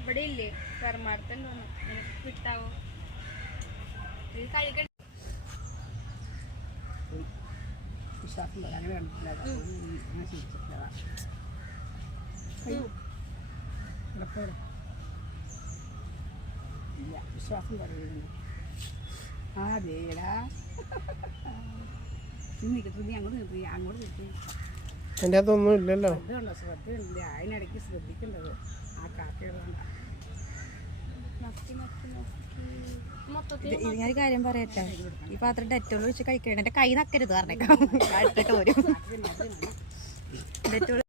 ഇവിടെ ഇല്ലേ പെർമാടത്തുണ്ടോ കിട്ടാവോ വിശ്വാസം അങ്ങനെ കണ്ടിട്ടില്ല ഇല്ല വിശ്വാസം പറയുന്നു അതേടാ നിൽക്കട്ടെ അങ്ങോട്ട് നിർത്തി അങ്ങോട്ട് നിർത്തി അതിൻ്റെ അകത്തൊന്നും ഇല്ലല്ലോ ശ്രദ്ധയുണ്ടോ ശ്രദ്ധയുണ്ടല്ലേ അതിനിടയ്ക്ക് ശ്രദ്ധിക്കേണ്ടത് ആ കാക്കയുടെ ഞാൻ കാര്യം പറയട്ടെ ഈ പാത്രം ഡെറ്റോൾ വെച്ച് കഴിക്കണ എന്റെ കൈ നക്കരുത് പറഞ്ഞേക്കാം അടുത്തിട്ട് വരും ഡെറ്റോൾ